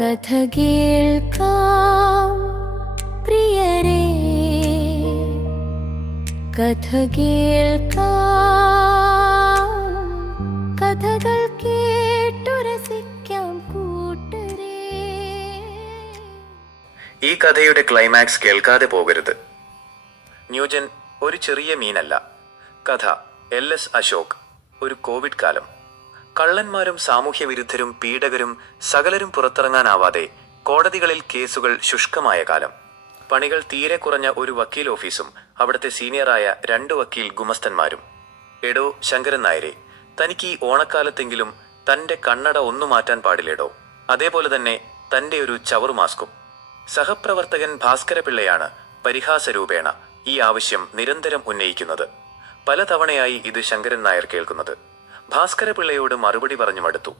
കഥ കേൾക്കാം പ്രിയരേ. കഥ കേൾക്കാം കഥകൾ കേട്ടുരസിക്കാം കൂട്ടരേ. ഈ കഥയുടെ ക്ലൈമാക്സ് കേൾക്കാതെ പോകരുത്. ന്യൂജൻ ഒരു ചെറിയ മീനല്ല. കഥ എൽ എസ് അശോക് ഒരു കോവിഡ് കാലം. കള്ളന്മാരും സാമൂഹ്യ വിരുദ്ധരും പീഡകരും സകലരും പുറത്തിറങ്ങാനാവാതെ കോടതികളിൽ കേസുകൾ ശുഷ്കമായ കാലം. പണികൾ തീരെ കുറഞ്ഞ ഒരു വക്കീൽ ഓഫീസും അവിടുത്തെ സീനിയറായ രണ്ട് വക്കീൽ ഗുമസ്തന്മാരും. എടോ ശങ്കരൻ നായരെ തനിക്ക് ഈ ഓണക്കാലത്തെങ്കിലും തന്റെ കണ്ണട ഒന്നു മാറ്റാൻ പാടില്ലേടോ? അതേപോലെ തന്നെ തന്റെ ഒരു ചവറു മാസ്കും. സഹപ്രവർത്തകൻ ഭാസ്കരപിള്ളയാണ് പരിഹാസരൂപേണ ഈ ആവശ്യം നിരന്തരം ഉന്നയിക്കുന്നത്. പലതവണയായി ഇത് ശങ്കരൻ നായർ കേൾക്കുന്നത്. ഭാസ്കരപിള്ളയോട് മറുപടി പറഞ്ഞു മടുത്തു.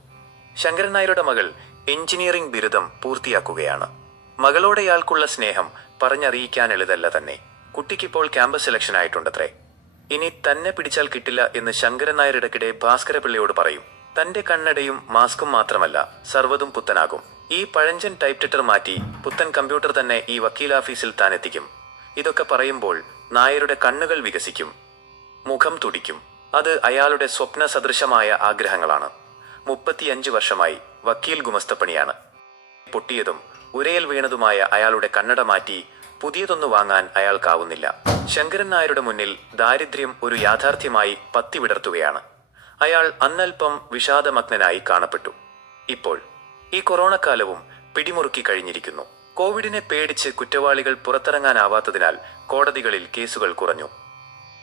ശങ്കരൻ നായരുടെ മകൾ എഞ്ചിനീയറിംഗ് ബിരുദം പൂർത്തിയാക്കുകയാണ്. മകളോടയാൾക്കുള്ള സ്നേഹം പറഞ്ഞറിയിക്കാൻ എളുതല്ല തന്നെ. കുട്ടിക്കിപ്പോൾ ക്യാമ്പസ് സെലക്ഷൻ ആയിട്ടുണ്ടത്രേ. ഇനി തന്നെ പിടിച്ചാൽ കിട്ടില്ല എന്ന് ശങ്കരൻ നായർ ഭാസ്കരപിള്ളയോട് പറയും. തന്റെ കണ്ണടയും മാസ്കും മാത്രമല്ല സർവതും പുത്തനാകും. ഈ പഴഞ്ചൻ ടൈപ്പ് ടിറ്റർ മാറ്റി പുത്തൻ കമ്പ്യൂട്ടർ തന്നെ ഈ വക്കീൽ ഓഫീസിൽ താനെത്തിക്കും. ഇതൊക്കെ പറയുമ്പോൾ നായരുടെ കണ്ണുകൾ വികസിക്കും. മുഖം തുടിക്കും. അത് അയാളുടെ സ്വപ്ന സദൃശമായ ആഗ്രഹങ്ങളാണ്. മുപ്പത്തിയഞ്ച് വർഷമായി വക്കീൽ ഗുമസ്തപ്പണിയാണ് പൊട്ടിയതും ഉരയിൽ വീണതുമായ അയാളുടെ കണ്ണട മാറ്റി പുതിയതൊന്നു വാങ്ങാൻ അയാൾക്കാവുന്നില്ല. ശങ്കരൻ നായരുടെ മുന്നിൽ ദാരിദ്ര്യം ഒരു യാഥാർത്ഥ്യമായി പത്തി വിടർത്തുകയാണ്. അയാൾ അന്നൽപ്പം വിഷാദമഗ്നനായി കാണപ്പെട്ടു. ഇപ്പോൾ ഈ കൊറോണ കാലവും പിടിമുറുക്കി കഴിഞ്ഞിരിക്കുന്നു. കോവിഡിനെ പേടിച്ച് കുറ്റവാളികൾ പുറത്തിറങ്ങാനാവാത്തതിനാൽ കോടതികളിൽ കേസുകൾ കുറഞ്ഞു.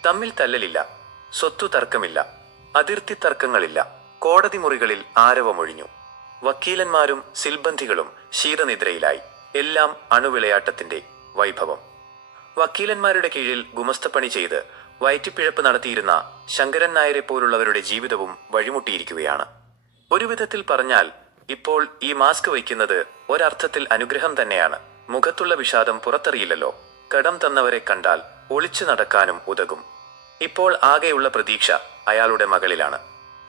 തമ്മിൽ തല്ലലില്ല. സ്വത്തു തർക്കമില്ല അതിർത്തി തർക്കങ്ങളില്ല കോടതി മുറികളിൽ ആരവമൊഴിഞ്ഞു. വക്കീലന്മാരും സിൽബന്ധികളും ശീതനിദ്രയിലായി. എല്ലാം അണുവിളയാട്ടത്തിന്റെ വൈഭവം. വക്കീലന്മാരുടെ കീഴിൽ ഗുമസ്തപ്പണി ചെയ്ത് വയറ്റിപ്പിഴപ്പ് നടത്തിയിരുന്ന ശങ്കരൻ നായരെ പോലുള്ളവരുടെ ജീവിതവും വഴിമുട്ടിയിരിക്കുകയാണ്. ഒരു വിധത്തിൽ പറഞ്ഞാൽ ഇപ്പോൾ ഈ മാസ്ക് വയ്ക്കുന്നത് ഒരർത്ഥത്തിൽ അനുഗ്രഹം തന്നെയാണ്. മുഖത്തുള്ള വിഷാദം പുറത്തറിയില്ലല്ലോ. കടം തന്നവരെ കണ്ടാൽ ഒളിച്ചു നടക്കാനും ഉതകും. ഇപ്പോൾ ആകെയുള്ള പ്രതീക്ഷ അയാളുടെ മകളിലാണ്.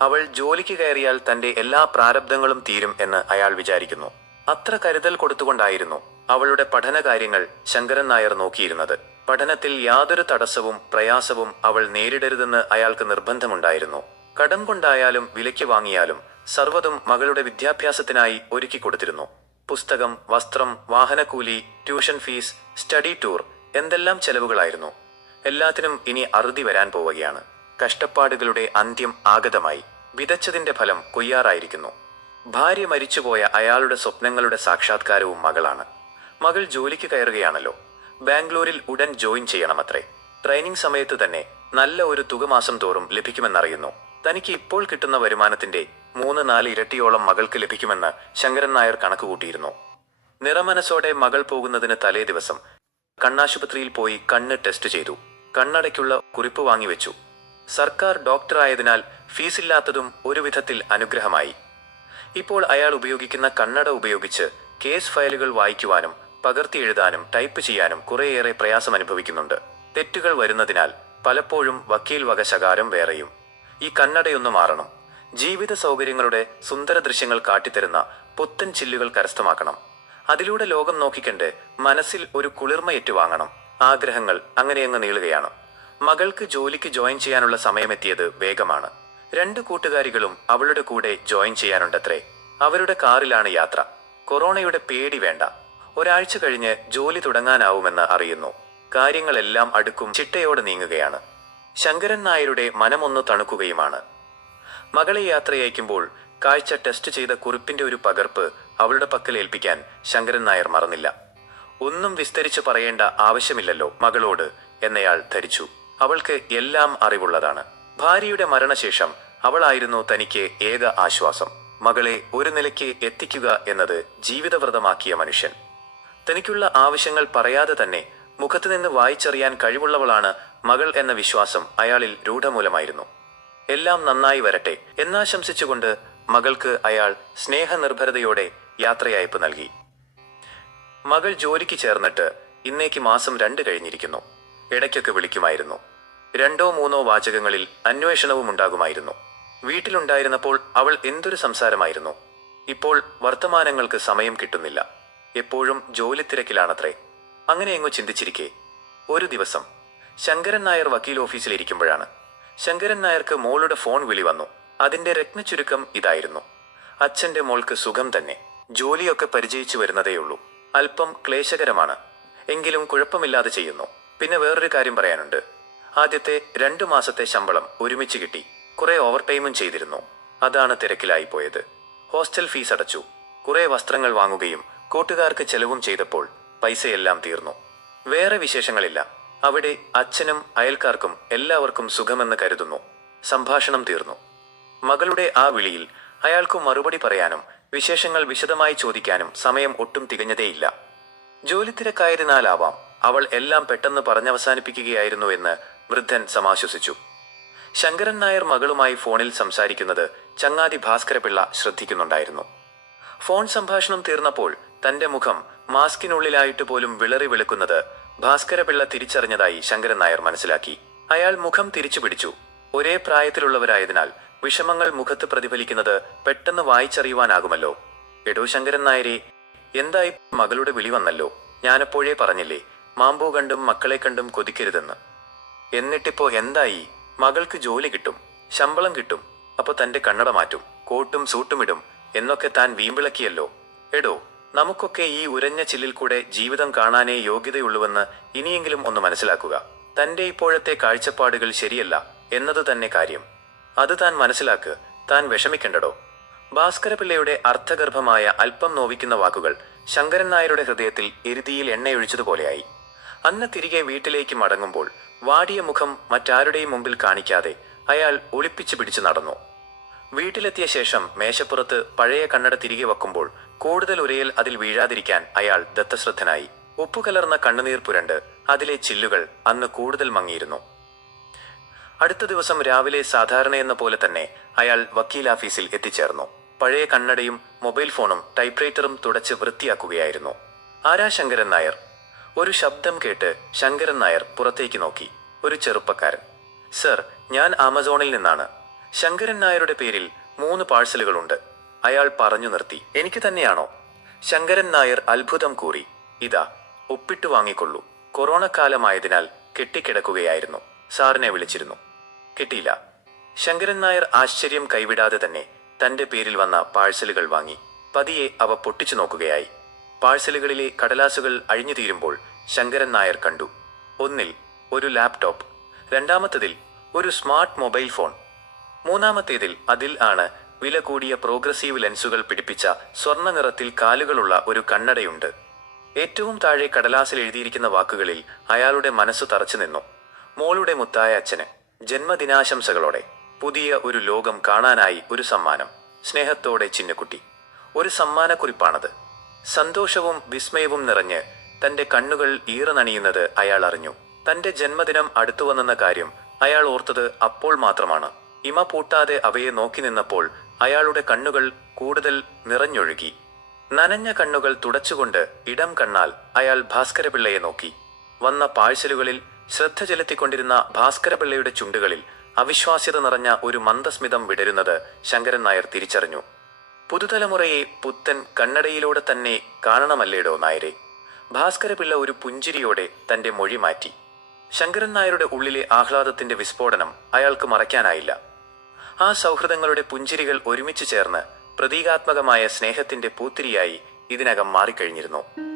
അവൾ ജോലിക്ക് കയറിയാൽ തന്റെ എല്ലാ പ്രാരബ്ധങ്ങളും തീരും എന്ന് അയാൾ വിചാരിക്കുന്നു. അത്ര കരുതൽ കൊടുത്തുകൊണ്ടായിരുന്നു അവളുടെ പഠനകാര്യങ്ങൾ ശങ്കരൻ നായർ നോക്കിയിരുന്നത്. പഠനത്തിൽ യാതൊരു തടസ്സവും പ്രയാസവും അവൾ നേരിടരുതെന്ന് അയാൾക്ക് നിർബന്ധമുണ്ടായിരുന്നു. കടം കൊണ്ടായാലും വിലയ്ക്ക് വാങ്ങിയാലും സർവതും മകളുടെ വിദ്യാഭ്യാസത്തിനായി ഒരുക്കി കൊടുത്തിരുന്നു. പുസ്തകം വസ്ത്രം വാഹനക്കൂലി ട്യൂഷൻ ഫീസ് സ്റ്റഡി ടൂർ എന്തെല്ലാം ചെലവുകളായിരുന്നു. എല്ലാത്തിനും ഇനി അറുതി വരാൻ പോവുകയാണ്. കഷ്ടപ്പാടുകളുടെ അന്ത്യം ആഗതമായി. വിതച്ചതിന്റെ ഫലം കൊയ്യാറായിരിക്കുന്നു. ഭാര്യ മരിച്ചുപോയ അയാളുടെ സ്വപ്നങ്ങളുടെ സാക്ഷാത്കാരവും മകളാണ്. മകൾ ജോലിക്ക് കയറുകയാണല്ലോ. ബാംഗ്ലൂരിൽ ഉടൻ ജോയിൻ ചെയ്യണമത്രേ. ട്രെയിനിങ് സമയത്ത് തന്നെ നല്ല ഒരു തുക മാസം തോറും ലഭിക്കുമെന്നറിയുന്നു. തനിക്ക് ഇപ്പോൾ കിട്ടുന്ന വരുമാനത്തിന്റെ മൂന്ന് നാല് ഇരട്ടിയോളം മകൾക്ക് ലഭിക്കുമെന്ന് ശങ്കരൻ നായർ കണക്കുകൂട്ടിയിരുന്നു. നിറമനസോടെ മകൾ പോകുന്നതിന് തലേ ദിവസം കണ്ണാശുപത്രിയിൽ പോയി കണ്ണ് ടെസ്റ്റ് ചെയ്തു. കണ്ണടയ്ക്കുള്ള കുറിപ്പ് വാങ്ങിവെച്ചു. സർക്കാർ ഡോക്ടറായതിനാൽ ഫീസില്ലാത്തതും ഒരു വിധത്തിൽ അനുഗ്രഹമായി. ഇപ്പോൾ അയാൾ ഉപയോഗിക്കുന്ന കണ്ണട ഉപയോഗിച്ച് കേസ് ഫയലുകൾ വായിക്കുവാനും പകർത്തി എഴുതാനും ടൈപ്പ് ചെയ്യാനും കുറേയേറെ പ്രയാസം അനുഭവിക്കുന്നുണ്ട് തെറ്റുകൾ വരുന്നതിനാൽ പലപ്പോഴും വക്കീൽ വക ശകാരം വേറെയും. ഈ കണ്ണടയൊന്നു മാറണം. ജീവിത സൗകര്യങ്ങളുടെ സുന്ദര ദൃശ്യങ്ങൾ കാട്ടിത്തരുന്ന പുത്തൻ ചില്ലുകൾ കരസ്ഥമാക്കണം. അതിലൂടെ ലോകം നോക്കിക്കണ്ട് മനസ്സിൽ ഒരു കുളിർമ ഏറ്റുവാങ്ങണം ആഗ്രഹങ്ങൾ അങ്ങനെയങ്ങ് നീളുകയാണ്. മകൾക്ക് ജോലിക്ക് ജോയിൻ ചെയ്യാനുള്ള സമയമെത്തിയത് വേഗമാണ്. രണ്ട് കൂട്ടുകാരികളും അവളുടെ കൂടെ ജോയിൻ ചെയ്യാനുണ്ടത്രേ. അവരുടെ കാറിലാണ് യാത്ര. കൊറോണയുടെ പേടി വേണ്ട. ഒരാഴ്ച കഴിഞ്ഞ് ജോലി തുടങ്ങാനാവുമെന്ന് അറിയുന്നു. കാര്യങ്ങളെല്ലാം അടുക്കും ചിട്ടയോടെ നീങ്ങുകയാണ്. ശങ്കരൻ നായരുടെ മനമൊന്ന് തണുക്കുകയുമാണ്. മകളെ യാത്രയയക്കുമ്പോൾ കാഴ്ച ടെസ്റ്റ് ചെയ്ത കുറിപ്പിന്റെ ഒരു പകർപ്പ് അവളുടെ പക്കൽ ഏൽപ്പിക്കാൻ ശങ്കരൻ നായർ മറന്നില്ല. ഒന്നും വിസ്തരിച്ചു പറയേണ്ട ആവശ്യമില്ലല്ലോ മകളോട് എന്നയാൾ ധരിച്ചു. അവൾക്ക് എല്ലാം അറിവുള്ളതാണ്. ഭാര്യയുടെ മരണശേഷം അവളായിരുന്നു തനിക്ക് ഏക ആശ്വാസം. മകളെ ഒരു നിലയ്ക്ക് എത്തിക്കുക എന്നത് ജീവിതവ്രതമാക്കിയ മനുഷ്യൻ. തനിക്കുള്ള ആവശ്യങ്ങൾ പറയാതെ തന്നെ മുഖത്ത് നിന്ന് വായിച്ചറിയാൻ കഴിവുള്ളവളാണ് മകൾ എന്ന വിശ്വാസം അയാളിൽ രൂഢമൂലമായിരുന്നു. എല്ലാം നന്നായി വരട്ടെ എന്നാശംസിച്ചുകൊണ്ട് മകൾക്ക് അയാൾ സ്നേഹനിർഭരതയോടെ യാത്രയയപ്പ് നൽകി. മകൾ ജോലിക്ക് ചേർന്നിട്ട് ഇന്നേക്ക് മാസം രണ്ട് കഴിഞ്ഞിരിക്കുന്നു. ഇടയ്ക്കൊക്കെ വിളിക്കുമായിരുന്നു. രണ്ടോ മൂന്നോ വാചകങ്ങളിൽ അന്വേഷണവും ഉണ്ടാകുമായിരുന്നു. വീട്ടിലുണ്ടായിരുന്നപ്പോൾ അവൾ എന്തൊരു സംസാരമായിരുന്നു. ഇപ്പോൾ വർത്തമാനങ്ങൾക്ക് സമയം കിട്ടുന്നില്ല. എപ്പോഴും ജോലി തിരക്കിലാണത്രേ. അങ്ങനെ എങ്ങോ ചിന്തിച്ചിരിക്കെ. ഒരു ദിവസം ശങ്കരൻ നായർ വക്കീൽ ഓഫീസിലിരിക്കുമ്പോഴാണ്. ശങ്കരൻ നായർക്ക് മോളുടെ ഫോൺ വിളി വന്നു. അതിന്റെ രത്നച്ചുരുക്കം ഇതായിരുന്നു. അച്ഛന്റെ മോൾക്ക് സുഖം തന്നെ. ജോലിയൊക്കെ പരിചയിച്ചു വരുന്നതേയുള്ളൂ. അല്പം ക്ലേശകരമാണ്. എങ്കിലും കുഴപ്പമില്ലാതെ ചെയ്യുന്നു. പിന്നെ വേറൊരു കാര്യം പറയാനുണ്ട്. ആദ്യത്തെ രണ്ടു മാസത്തെ ശമ്പളം ഒരുമിച്ച് കിട്ടി. കുറെ ഓവർ ടൈമും ചെയ്തിരുന്നു. അതാണ് തിരക്കിലായി പോയത്. ഹോസ്റ്റൽ ഫീസ് അടച്ചു. കുറെ വസ്ത്രങ്ങൾ വാങ്ങുകയും കൂട്ടുകാർക്ക് ചെലവും ചെയ്തപ്പോൾ പൈസയെല്ലാം തീർന്നു. വേറെ വിശേഷങ്ങളില്ല. അവിടെ അച്ഛനും അയൽക്കാർക്കും എല്ലാവർക്കും സുഖമെന്ന് കരുതുന്നു. സംഭാഷണം തീർന്നു. മകളുടെ ആ വിളിയിൽ അയാൾക്കു മറുപടി പറയാനും വിശേഷങ്ങൾ വിശദമായി ചോദിക്കാനും സമയം ഒട്ടും തികഞ്ഞതേയില്ല. ജോലി തിരക്കായതിനാലാവാം അവൾ എല്ലാം പെട്ടെന്ന് പറഞ്ഞവസാനിപ്പിക്കുകയായിരുന്നു എന്ന് വൃദ്ധൻ സമാശ്വസിച്ചു. ശങ്കരൻ നായർ മകളുമായി ഫോണിൽ സംസാരിക്കുന്നത് ചങ്ങാതി ഭാസ്കരപിള്ള ശ്രദ്ധിക്കുന്നുണ്ടായിരുന്നു. ഫോൺ സംഭാഷണം തീർന്നപ്പോൾ തന്റെ മുഖം മാസ്കിനുള്ളിലായിട്ട് പോലും വിളറി വെളുക്കുന്നത് ഭാസ്കരപിള്ള തിരിച്ചറിഞ്ഞതായി ശങ്കരൻ നായർ മനസ്സിലാക്കി. അയാൾ മുഖം തിരിച്ചു പിടിച്ചു ഒരേ പ്രായത്തിലുള്ളവരായതിനാൽ വിഷമങ്ങൾ മുഖത്ത് പ്രതിഫലിക്കുന്നത് പെട്ടെന്ന് വായിച്ചറിയുവാനാകുമല്ലോ. എടോ ശങ്കരൻ നായരെ എന്തായി മകളുടെ വിളി വന്നല്ലോ? ഞാനപ്പോഴേ പറഞ്ഞില്ലേ മാമ്പൂ കണ്ടും മക്കളെ കണ്ടും കൊതിക്കരുതെന്ന്. എന്നിട്ടിപ്പോ എന്തായി? മകൾക്ക് ജോലി കിട്ടും ശമ്പളം കിട്ടും അപ്പൊ തന്റെ കണ്ണട മാറ്റും കോട്ടും സൂട്ടും ഇടും എന്നൊക്കെ താൻ വീമ്പിളക്കിയല്ലോ. എടോ നമുക്കൊക്കെ ഈ ഉരഞ്ഞ ചില്ലിൽ കൂടെ ജീവിതം കാണാനേ യോഗ്യതയുള്ളൂവെന്ന് ഇനിയെങ്കിലും ഒന്ന് മനസ്സിലാക്കുക. തന്റെ ഇപ്പോഴത്തെ കാഴ്ചപ്പാടുകൾ ശരിയല്ല എന്നത് തന്നെ കാര്യം. അത് താൻ മനസ്സിലാക്ക് താൻ വിഷമിക്കേണ്ടടോ. ഭാസ്കരപിള്ളയുടെ അർത്ഥഗർഭമായ അല്പം നോവിക്കുന്ന വാക്കുകൾ ശങ്കരൻ നായരുടെ ഹൃദയത്തിൽ എരുതിയിൽ എണ്ണയൊഴിച്ചതുപോലെയായി അന്ന് തിരികെ വീട്ടിലേക്ക് മടങ്ങുമ്പോൾ വാടിയ മുഖം മറ്റാരുടെയും മുമ്പിൽ കാണിക്കാതെ അയാൾ ഒളിപ്പിച്ചു പിടിച്ചു നടന്നു. വീട്ടിലെത്തിയ ശേഷം മേശപ്പുറത്ത് പഴയ കണ്ണട തിരികെ വെക്കുമ്പോൾ കൂടുതൽ ഉരയിൽ അതിൽ വീഴാതിരിക്കാൻ അയാൾ ദത്തശ്രദ്ധനായി. ഉപ്പുകലർന്ന കണ്ണുനീർ പുരണ്ട് അതിലെ ചില്ലുകൾ അന്ന് കൂടുതൽ മങ്ങിയിരുന്നു. അടുത്ത ദിവസം രാവിലെ സാധാരണയെന്ന പോലെ തന്നെ അയാൾ വക്കീൽ ഓഫീസിൽ എത്തിച്ചേർന്നു. പഴയ കണ്ണടയും മൊബൈൽ ഫോണും ടൈപ്പ്റൈറ്ററും തുടച്ച് വൃത്തിയാക്കുകയായിരുന്നു. ആരാ ശങ്കരൻ നായർ? ഒരു ശബ്ദം കേട്ട് ശങ്കരൻ നായർ പുറത്തേക്ക് നോക്കി. ഒരു ചെറുപ്പക്കാരൻ. സർ ഞാൻ ആമസോണിൽ നിന്നാണ്. ശങ്കരൻ നായരുടെ പേരിൽ മൂന്ന് പാഴ്സലുകളുണ്ട്. അയാൾ പറഞ്ഞു നിർത്തി. എനിക്ക് തന്നെയാണോ? ശങ്കരൻ നായർ അത്ഭുതം കൂറി. ഇതാ ഒപ്പിട്ട് വാങ്ങിക്കൊള്ളൂ. കൊറോണ കാലമായതിനാൽ കെട്ടിക്കിടക്കുകയായിരുന്നു. സാറിനെ വിളിച്ചിരുന്നു. കിട്ടിയില്ല. ശങ്കരൻ നായർ ആശ്ചര്യം കൈവിടാതെ തന്നെ തന്റെ പേരിൽ വന്ന പാഴ്സലുകൾ വാങ്ങി പതിയെ അവ പൊട്ടിച്ചു നോക്കുകയായി. പാഴ്സലുകളിലെ കടലാസുകൾ അഴിഞ്ഞു തീരുമ്പോൾ ശങ്കരൻ നായർ കണ്ടു. ഒന്നിൽ ഒരു ലാപ്ടോപ്പ് രണ്ടാമത്തതിൽ ഒരു സ്മാർട്ട് മൊബൈൽ ഫോൺ മൂന്നാമത്തേതിൽ അതിൽ ആണ് വില കൂടിയ പ്രോഗ്രസീവ് ലെൻസുകൾ പിടിപ്പിച്ച സ്വർണ നിറത്തിൽ കാലുകളുള്ള ഒരു കണ്ണടയുണ്ട്. ഏറ്റവും താഴെ കടലാസിൽ എഴുതിയിരിക്കുന്ന വാക്കുകളിൽ അയാളുടെ മനസ്സ് തറച്ചു നിന്നു. മോളുടെ മുത്തായ അച്ഛന്. ജന്മദിനാശംസകളോടെ പുതിയ ഒരു ലോകം കാണാനായി ഒരു സമ്മാനം. സ്നേഹത്തോടെ ചിന്നക്കുട്ടി. ഒരു സമ്മാനക്കുറിപ്പാണത്. സന്തോഷവും വിസ്മയവും നിറഞ്ഞ് തന്റെ കണ്ണുകൾ ഈറനണിയുന്നത് അയാൾ അറിഞ്ഞു. തന്റെ ജന്മദിനം അടുത്തു വന്നെന്ന കാര്യം അയാൾ ഓർത്തത് അപ്പോൾ മാത്രമാണ്. ഇമ പൂട്ടാതെ അവയെ നോക്കി നിന്നപ്പോൾ അയാളുടെ കണ്ണുകൾ കൂടുതൽ നിറഞ്ഞൊഴുകി. നനഞ്ഞ കണ്ണുകൾ തുടച്ചുകൊണ്ട് ഇടം കണ്ണാൽ അയാൾ ഭാസ്കരപിള്ളയെ നോക്കി. വന്ന പാഴ്സലുകളിൽ ശ്രദ്ധ ചെലുത്തിക്കൊണ്ടിരുന്ന ഭാസ്കരപിള്ളയുടെ ചുണ്ടുകളിൽ അവിശ്വാസ്യത നിറഞ്ഞ ഒരു മന്ദസ്മിതം വിടരുന്നത് ശങ്കരൻ നായർ തിരിച്ചറിഞ്ഞു. പുതുതലമുറയെ പുത്തൻ കണ്ണടയിലൂടെ തന്നെ കാണണമല്ലേടോ നായരെ? ഭാസ്കരപിള്ള ഒരു പുഞ്ചിരിയോടെ തന്റെ മൊഴി മാറ്റി. ശങ്കരൻ നായരുടെ ഉള്ളിലെ ആഹ്ലാദത്തിന്റെ വിസ്ഫോടനം അയാൾക്ക് മറയ്ക്കാനായില്ല. ആ സൗഹൃദങ്ങളുടെ പുഞ്ചിരികൾ ഒരുമിച്ച് ചേർന്ന് പ്രതീകാത്മകമായ സ്നേഹത്തിന്റെ പൂത്തിരിയായി ഇതിനകം മാറിക്കഴിഞ്ഞിരുന്നു.